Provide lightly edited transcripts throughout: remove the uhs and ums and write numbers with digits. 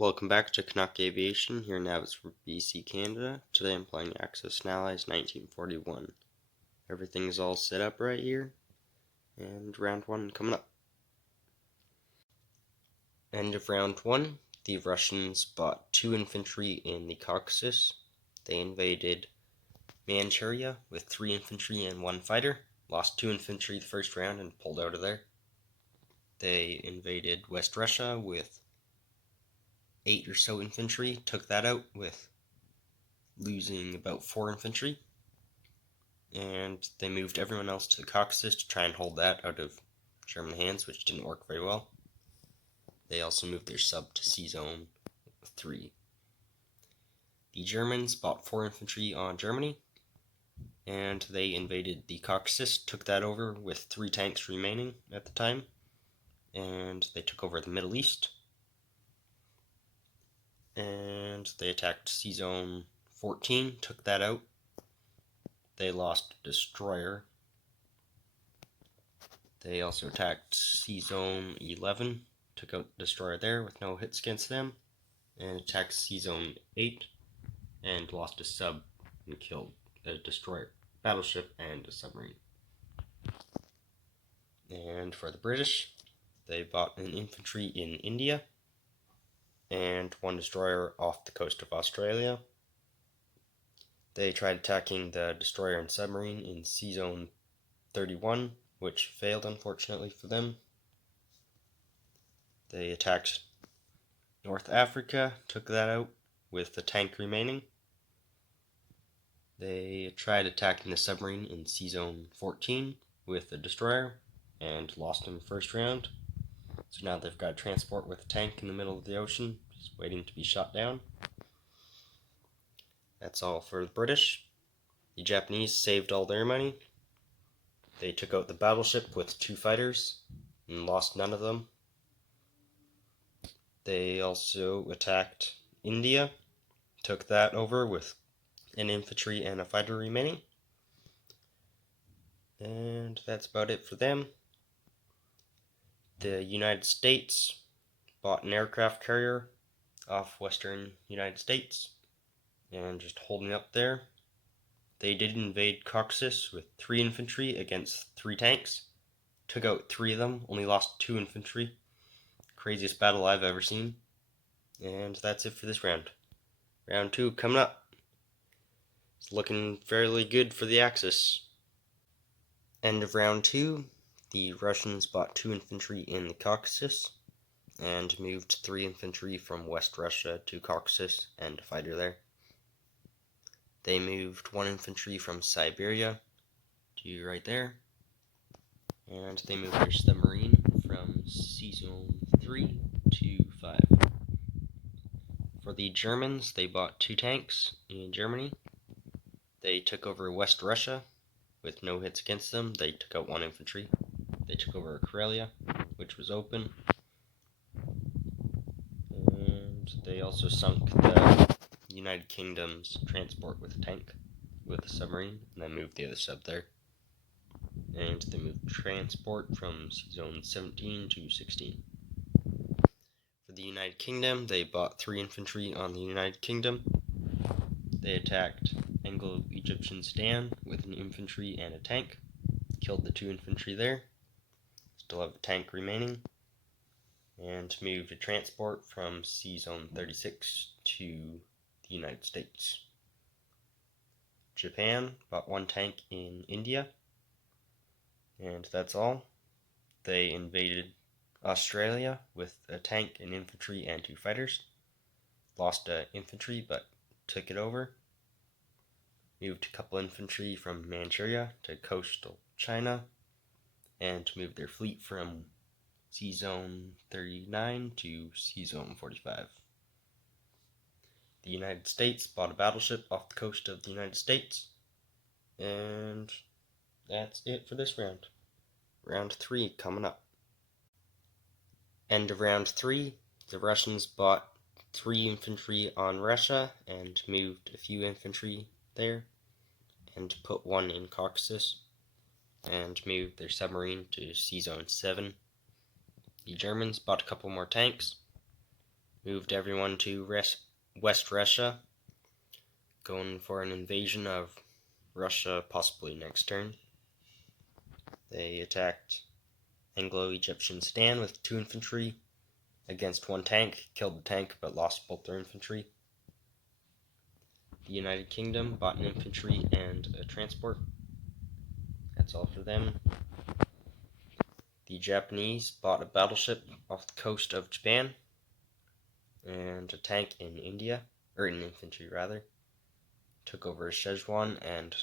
Welcome back to Canuck Aviation, here now is for BC, Canada. Today I'm playing Axis and Allies 1941. Everything's all set up right here, and round 1 coming up. End of round 1, the Russians bought 2 infantry in the Caucasus. They invaded Manchuria with 3 infantry and 1 fighter, lost 2 infantry the first round and pulled out of there. They invaded West Russia with 8 or so infantry, took that out with losing about 4 infantry, and they moved everyone else to the Caucasus to try and hold that out of German hands, which didn't work very well. They also moved their sub to C-Zone 3. The Germans bought 4 infantry on Germany, and they invaded the Caucasus, took that over with 3 tanks remaining at the time, and they took over the Middle East, and they attacked C-Zone 14, took that out. They lost a destroyer. They also attacked C-Zone 11, took out the destroyer there with no hits against them, and attacked C-Zone 8, and lost a sub and killed a destroyer, battleship, and a submarine. And for the British, they bought an infantry in India, and 1 destroyer off the coast of Australia. They tried attacking the destroyer and submarine in C-Zone 31, which failed unfortunately for them. They attacked North Africa, took that out with the tank remaining. They tried attacking the submarine in C-Zone 14 with the destroyer and lost in the first round. So now they've got a transport with a tank in the middle of the ocean, just waiting to be shot down. That's all for the British. The Japanese saved all their money. They took out the battleship with 2 fighters and lost none of them. They also attacked India, took that over with an infantry and a fighter remaining. And that's about it for them. The United States bought an aircraft carrier off western United States and just holding up there. They did invade Caucasus with 3 infantry against 3 tanks. Took out 3 of them, only lost 2 infantry. Craziest battle I've ever seen. And that's it for this round. Round 2 coming up. It's looking fairly good for the Axis. End of round 2. The Russians bought 2 infantry in the Caucasus and moved 3 infantry from West Russia to Caucasus and a fighter there. They moved 1 infantry from Siberia to right there, and they moved their submarine from C-Zone 3 to 5. For the Germans, they bought 2 tanks in Germany. They took over West Russia with no hits against them. They took out 1 infantry. They took over Karelia, which was open. And they also sunk the United Kingdom's transport with a tank, with a submarine, and then moved the other sub there. And they moved transport from C-Zone 17 to 16. For the United Kingdom, they bought 3 infantry on the United Kingdom. They attacked Anglo-Egyptian Sudan with an infantry and a tank, killed the 2 infantry there, still have a tank remaining, and moved a transport from C-Zone 36 to the United States. Japan bought 1 tank in India, and that's all. They invaded Australia with a tank, an infantry, and 2 fighters. Lost infantry, but took it over. Moved a couple infantry from Manchuria to coastal China, and moved their fleet from C-Zone 39 to C-Zone 45. The United States bought a battleship off the coast of the United States, and that's it for this round. Round 3 coming up. End of round 3, the Russians bought 3 infantry on Russia and moved a few infantry there, and put 1 in Caucasus, and moved their submarine to C-Zone 7. The Germans bought a couple more tanks, moved everyone to West Russia, going for an invasion of Russia possibly next turn. They attacked Anglo-Egyptian Stan with 2 infantry against 1 tank, killed the tank but lost both their infantry. The United Kingdom bought an infantry and a transport. That's all for them. The Japanese bought a battleship off the coast of Japan and a tank in India, or in infantry rather. Took over Szechuan and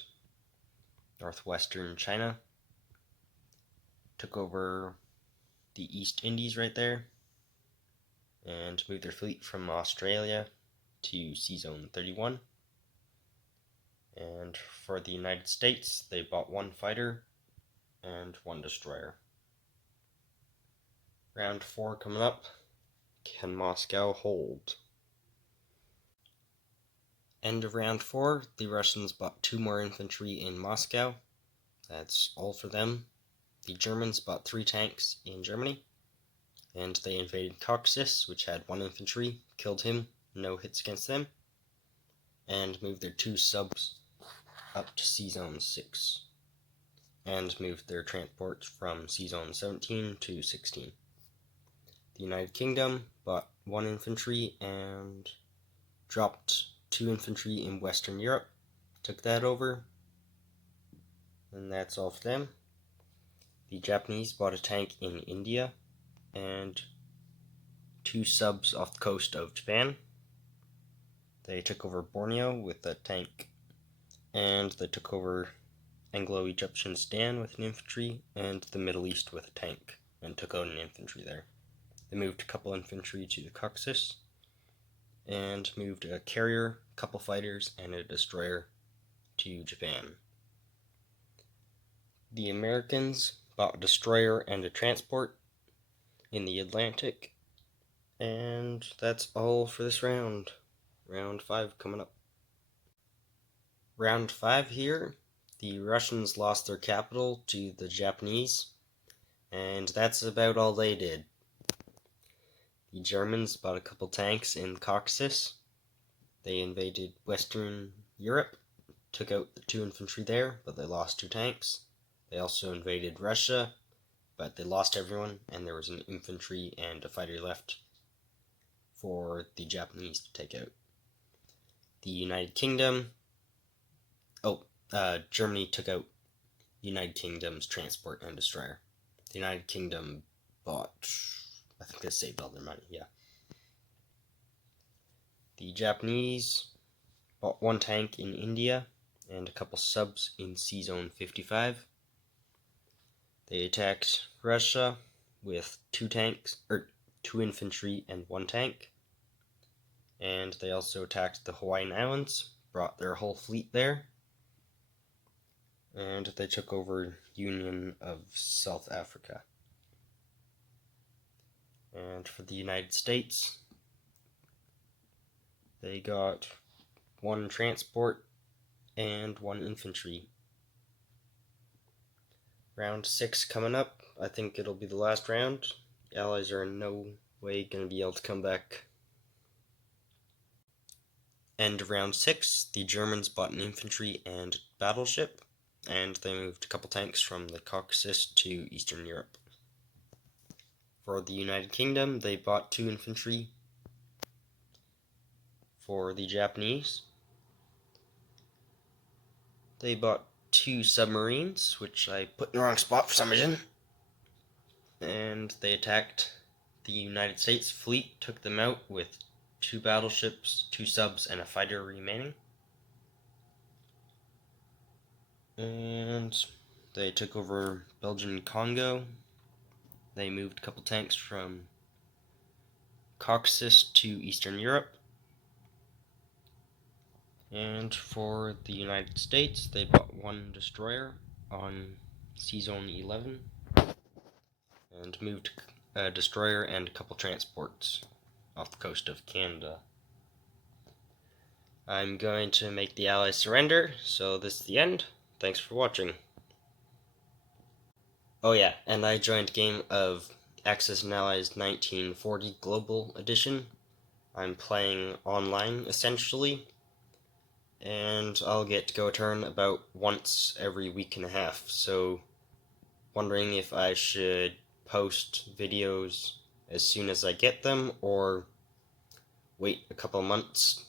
northwestern China. Took over the East Indies right there and moved their fleet from Australia to Sea Zone 31. And for the United States, they bought 1 fighter and 1 destroyer. Round 4 coming up. Can Moscow hold? End of round 4, the Russians bought 2 more infantry in Moscow. That's all for them. The Germans bought 3 tanks in Germany, and they invaded Caucasus, which had 1 infantry, killed him, no hits against them, and moved their 2 subs up to Sea Zone 6, and moved their transports from Sea Zone 17 to 16. The United Kingdom bought 1 infantry and dropped 2 infantry in Western Europe, took that over, and that's all for them. The Japanese bought a tank in India and 2 subs off the coast of Japan. They took over Borneo with a tank, and they took over Anglo-Egyptian Stan with an infantry, and the Middle East with a tank, and took out an infantry there. They moved a couple infantry to the Caucasus, and moved a carrier, a couple fighters, and a destroyer to Japan. The Americans bought a destroyer and a transport in the Atlantic, and that's all for this round. Round 5 coming up. Round 5 here, the Russians lost their capital to the Japanese, and that's about all they did. The Germans bought a couple tanks in the Caucasus. They invaded Western Europe, took out the 2 infantry there, but they lost 2 tanks. They also invaded Russia, but they lost everyone, and there was an infantry and a fighter left for the Japanese to take out. The United Kingdom, Germany took out the United Kingdom's transport and destroyer. The United Kingdom bought, I think they saved all their money, yeah. The Japanese bought 1 tank in India and a couple subs in Sea Zone 55. They attacked Russia with 2 infantry and 1 tank. And they also attacked the Hawaiian Islands, brought their whole fleet there. And they took over Union of South Africa. And for the United States, they got 1 transport and 1 infantry. Round 6 coming up. I think it'll be the last round. The Allies are in no way going to be able to come back. End of round 6. The Germans bought an infantry and battleship, and they moved a couple tanks from the Caucasus to Eastern Europe. For the United Kingdom, they bought 2 infantry. For the Japanese, they bought 2 submarines, which I put in the wrong spot for some reason. And they attacked the United States fleet, took them out with 2 battleships, 2 subs, and a fighter remaining. And they took over Belgian Congo. They moved a couple tanks from Caucasus to Eastern Europe. And for the United States, they bought 1 destroyer on Sea Zone 11 and moved a destroyer and a couple transports off the coast of Canada. I'm going to make the Allies surrender, so this is the end. Thanks for watching. Oh yeah, and I joined game of Axis and Allies 1940 Global Edition. I'm playing online, essentially, and I'll get Go Turn about once every week and a half, so wondering if I should post videos as soon as I get them, or wait a couple months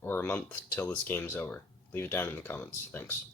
or a month till this game's over. Leave it down in the comments. Thanks.